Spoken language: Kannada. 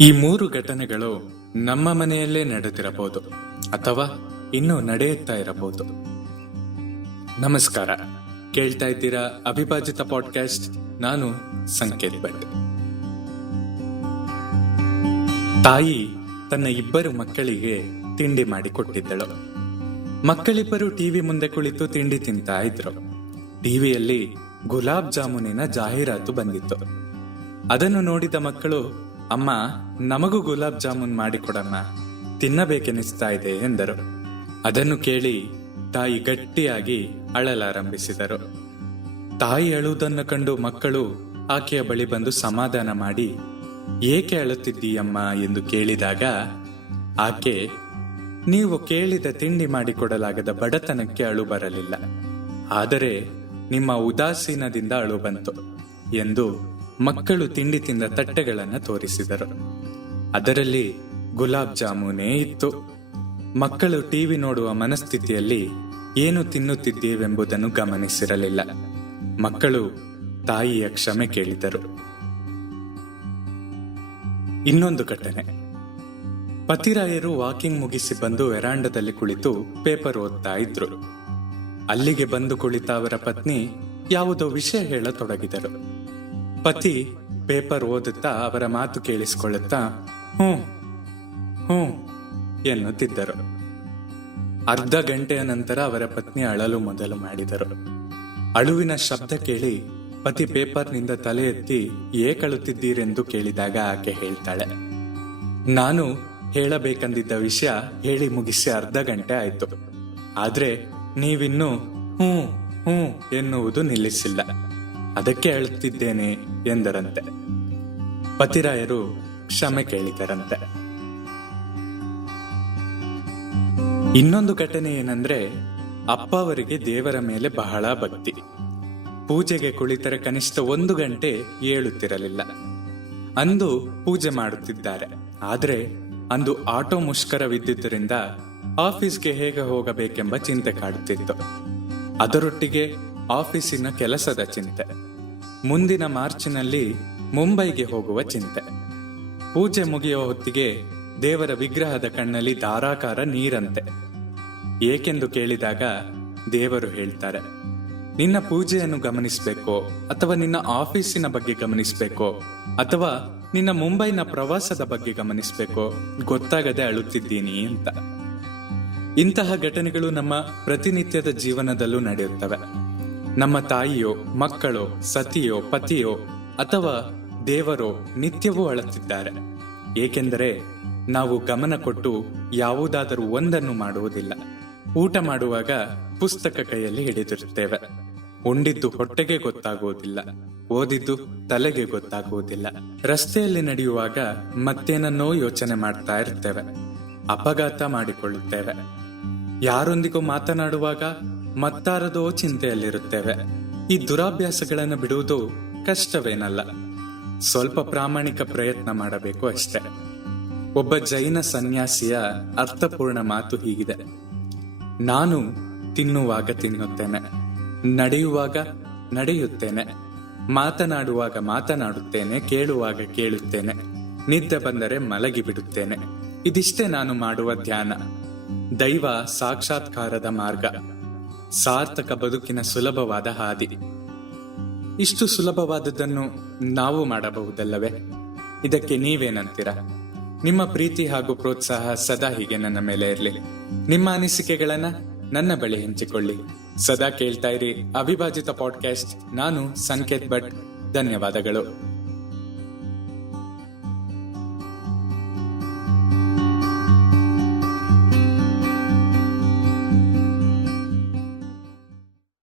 ಈ ಮೂರು ಘಟನೆಗಳು ನಮ್ಮ ಮನೆಯಲ್ಲೇ ನಡೆದಿರಬಹುದು ಅಥವಾ ಇನ್ನೂ ನಡೆಯುತ್ತಾ ಇರಬಹುದು. ನಮಸ್ಕಾರ. ಕೇಳ್ತಾ ಇದ್ದೀರಾ ಅವಿಭಾಜಿತ ಪಾಡ್ಕಾಸ್ಟ್ ನಾನು ಸಂಕೇತ್ ಭಟ್. ತಾಯಿ ತನ್ನ ಇಬ್ಬರು ಮಕ್ಕಳಿಗೆ ತಿಂಡಿ ಮಾಡಿ ಕೊಟ್ಟಿದ್ದಳು. ಮಕ್ಕಳಿಬ್ಬರು ಟಿವಿ ಮುಂದೆ ಕುಳಿತು ತಿಂಡಿ ತಿಂತಾ ಇದ್ರು. ಟಿವಿಯಲ್ಲಿ ಗುಲಾಬ್ ಜಾಮೂನಿನ ಜಾಹೀರಾತು ಬಂದಿತ್ತು. ಅದನ್ನು ನೋಡಿದ ಮಕ್ಕಳು ಅಮ್ಮ, ನಮಗೂ ಗುಲಾಬ್ ಜಾಮೂನ್ ಮಾಡಿಕೊಡಮ್ಮ. ತಿನ್ನಬೇಕೆನಿಸ್ತಾ ಇದೆ ಎಂದರು. ಅದನ್ನು ಕೇಳಿ ತಾಯಿ ಗಟ್ಟಿಯಾಗಿ ಅಳಲಾರಂಭಿಸಿದರು. ತಾಯಿ ಅಳುವುದನ್ನು ಕಂಡು ಮಕ್ಕಳು ಆಕೆಯ ಬಳಿ ಬಂದು ಸಮಾಧಾನ ಮಾಡಿ, ಏಕೆ ಅಳುತ್ತಿದ್ದೀಯಮ್ಮ? ಎಂದು ಕೇಳಿದಾಗ, ಆಕೆ, ನೀವು ಕೇಳಿದ ತಿಂಡಿ ಮಾಡಿಕೊಡಲಾಗದ ಬಡತನಕ್ಕೆ ಅಳು ಬರಲಿಲ್ಲ. ಆದರೆ ನಿಮ್ಮ ಉದಾಸೀನದಿಂದ ಅಳು ಬಂತು ಎಂದು ಮಕ್ಕಳು ತಿಂಡಿ ತಿಂದ ತಟ್ಟೆಗಳನ್ನು ತೋರಿಸಿದರು. ಅದರಲ್ಲಿ ಗುಲಾಬ್ ಜಾಮೂನೇ ಇತ್ತು. ಮಕ್ಕಳು ಟಿವಿ ನೋಡುವ ಮನಸ್ಥಿತಿಯಲ್ಲಿ ಏನು ತಿನ್ನುತ್ತಿದ್ದೇವೆಂಬುದನ್ನು ಗಮನಿಸಿರಲಿಲ್ಲ. ಮಕ್ಕಳು ತಾಯಿಯ ಕ್ಷಮೆ ಕೇಳಿದರು. ಇನ್ನೊಂದು ಘಟನೆ. ಪತಿರಾಯರು ವಾಕಿಂಗ್ ಮುಗಿಸಿ ಬಂದು ವೆರಾಂಡದಲ್ಲಿ ಕುಳಿತು ಪೇಪರ್ ಓದ್ತಾ ಇದ್ರು. ಅಲ್ಲಿಗೆ ಬಂದು ಕುಳಿತ ಅವರ ಪತ್ನಿ ಯಾವುದೋ ವಿಷಯ ಹೇಳತೊಡಗಿದರು. ಪತಿ ಪೇಪರ್ ಓದುತ್ತಾ ಅವರ ಮಾತು ಕೇಳಿಸಿಕೊಳ್ಳುತ್ತಾ, ಹ್ಞೂ ಹ್ಞೂ ಎನ್ನುತ್ತಿದ್ದರು. ಅರ್ಧ ಗಂಟೆಯ ನಂತರ ಅವರ ಪತ್ನಿ ಅಳಲು ಮೊದಲು ಮಾಡಿದರು. ಅಳುವಿನ ಶಬ್ದ ಕೇಳಿ ಪತಿ ಪೇಪರ್ನಿಂದ ತಲೆ ಎತ್ತಿ ಏಕಳುತ್ತಿದ್ದೀರೆಂದು ಕೇಳಿದಾಗ ಆಕೆ ಹೇಳ್ತಾಳೆ, ನಾನು ಹೇಳಬೇಕಂದಿದ್ದ ವಿಷಯ ಹೇಳಿ ಮುಗಿಸಿ ಅರ್ಧ ಗಂಟೆ ಆಯ್ತು. ಆದ್ರೆ ನೀವಿನ್ನೂ, ಹ್ಞೂ ಹ್ಞೂ ಎನ್ನುವುದು ನಿಲ್ಲಿಸಿಲ್ಲ. ಅದಕ್ಕೆ ಹೇಳುತ್ತಿದ್ದೇನೆ ಎಂದರಂತೆ. ಪತಿರಾಯರು ಕ್ಷಮೆ ಕೇಳಿದರಂತೆ. ಇನ್ನೊಂದು ಘಟನೆ ಏನಂದ್ರೆ ಅಪ್ಪ ಅವರಿಗೆ ದೇವರ ಮೇಲೆ ಬಹಳ ಭಕ್ತಿ. ಪೂಜೆಗೆ ಕುಳಿತರೆ ಕನಿಷ್ಠ ಒಂದು ಗಂಟೆ ಏಳುತ್ತಿರಲಿಲ್ಲ. ಅಂದು ಪೂಜೆ ಮಾಡುತ್ತಿದ್ದಾರೆ. ಆದ್ರೆ, ಅಂದು ಆಟೋ ಮುಷ್ಕರವಿದ್ದುದರಿಂದ ಆಫೀಸ್ಗೆ ಹೇಗೆ ಹೋಗಬೇಕೆಂಬ ಚಿಂತೆ ಕಾಡುತ್ತಿತ್ತು ಅದರೊಟ್ಟಿಗೆ ಆಫೀಸಿನ ಕೆಲಸದ ಚಿಂತೆ. ಮುಂದಿನ ಮಾರ್ಚ್ನಲ್ಲಿ ಮುಂಬೈಗೆ ಹೋಗುವ ಚಿಂತೆ. ಪೂಜೆ ಮುಗಿಯುವ ಹೊತ್ತಿಗೆ ದೇವರ ವಿಗ್ರಹದ ಕಣ್ಣಲ್ಲಿ ಧಾರಾಕಾರ ನೀರಂತೆ. ಏಕೆಂದು ಕೇಳಿದಾಗ ದೇವರು ಹೇಳ್ತಾರೆ, ನಿನ್ನ ಪೂಜೆಯನ್ನು ಗಮನಿಸಬೇಕೋ ಅಥವಾ ನಿನ್ನ ಆಫೀಸಿನ ಬಗ್ಗೆ ಗಮನಿಸಬೇಕೋ ಅಥವಾ ನಿನ್ನ ಮುಂಬೈನ ಪ್ರವಾಸದ ಬಗ್ಗೆ ಗಮನಿಸಬೇಕೋ ಗೊತ್ತಾಗದೆ ಅಳುತ್ತಿದ್ದೀನಿ ಅಂತ. ಇಂತಹ ಘಟನೆಗಳು ನಮ್ಮ ಪ್ರತಿನಿತ್ಯದ ಜೀವನದಲ್ಲೂ ನಡೆಯುತ್ತವೆ. ನಮ್ಮ ತಾಯಿಯೋ, ಮಕ್ಕಳೋ, ಸತಿಯೋ, ಪತಿಯೋ ಅಥವಾ ದೇವರೋ ನಿತ್ಯವೂ ಅಳುತ್ತಿದ್ದಾರೆ. ಏಕೆಂದರೆ ನಾವು ಗಮನ ಕೊಟ್ಟು ಯಾವುದಾದರೂ ಒಂದನ್ನು ಮಾಡುವುದಿಲ್ಲ. ಊಟ ಮಾಡುವಾಗ ಪುಸ್ತಕ ಕೈಯಲ್ಲಿ ಹಿಡಿದಿರುತ್ತೇವೆ. ಉಂಡಿದ್ದು ಹೊಟ್ಟೆಗೆ ಗೊತ್ತಾಗುವುದಿಲ್ಲ. ಓದಿದ್ದು ತಲೆಗೆ ಗೊತ್ತಾಗುವುದಿಲ್ಲ. ರಸ್ತೆಯಲ್ಲಿ ನಡೆಯುವಾಗ ಮತ್ತೇನನ್ನೋ ಯೋಚನೆ ಮಾಡ್ತಾ ಇರ್ತೇವೆ. ಅಪಘಾತ ಮಾಡಿಕೊಳ್ಳುತ್ತೇವೆ. ಯಾರೊಂದಿಗೂ ಮಾತನಾಡುವಾಗ ಮತ್ತಾರದೋ ಚಿಂತೆಯಲ್ಲಿರುತ್ತೇವೆ. ಈ ದುರಾಭ್ಯಾಸಗಳನ್ನು ಬಿಡುವುದು ಕಷ್ಟವೇನಲ್ಲ. ಸ್ವಲ್ಪ ಪ್ರಾಮಾಣಿಕ ಪ್ರಯತ್ನ ಮಾಡಬೇಕು ಅಷ್ಟೇ. ಒಬ್ಬ ಜೈನ ಸನ್ಯಾಸಿಯ ಅರ್ಥಪೂರ್ಣ ಮಾತು ಹೀಗಿದೆ. ನಾನು ತಿನ್ನುವಾಗ ತಿನ್ನುತ್ತೇನೆ, ನಡೆಯುವಾಗ ನಡೆಯುತ್ತೇನೆ, ಮಾತನಾಡುವಾಗ ಮಾತನಾಡುತ್ತೇನೆ, ಕೇಳುವಾಗ ಕೇಳುತ್ತೇನೆ, ನಿದ್ದೆ ಬಂದರೆ ಮಲಗಿ ಬಿಡುತ್ತೇನೆ. ಇದಿಷ್ಟೇ ನಾನು ಮಾಡುವ ಧ್ಯಾನ. ದೈವ ಸಾಕ್ಷಾತ್ಕಾರದ ಮಾರ್ಗ. ಸಾರ್ಥಕ ಬದುಕಿನ ಸುಲಭವಾದ ಹಾದಿ. ಇಷ್ಟು ಸುಲಭವಾದದ್ದನ್ನು ನಾವು ಮಾಡಬಹುದಲ್ಲವೇ? ಇದಕ್ಕೆ ನೀವೇನಂತೀರ? ನಿಮ್ಮ ಪ್ರೀತಿ ಹಾಗೂ ಪ್ರೋತ್ಸಾಹ ಸದಾ ಹೀಗೆ ನನ್ನ ಮೇಲೆ ಇರಲಿ. ನಿಮ್ಮ ಅನಿಸಿಕೆಗಳನ್ನ ನನ್ನ ಬಳಿ ಹಂಚಿಕೊಳ್ಳಿ. ಸದಾ ಕೇಳ್ತಾ ಇರಿ ಅವಿಭಾಜಿತ ಪಾಡ್ಕಾಸ್ಟ್ ನಾನು ಸಂಕೇತ್ ಭಟ್. ಧನ್ಯವಾದಗಳು.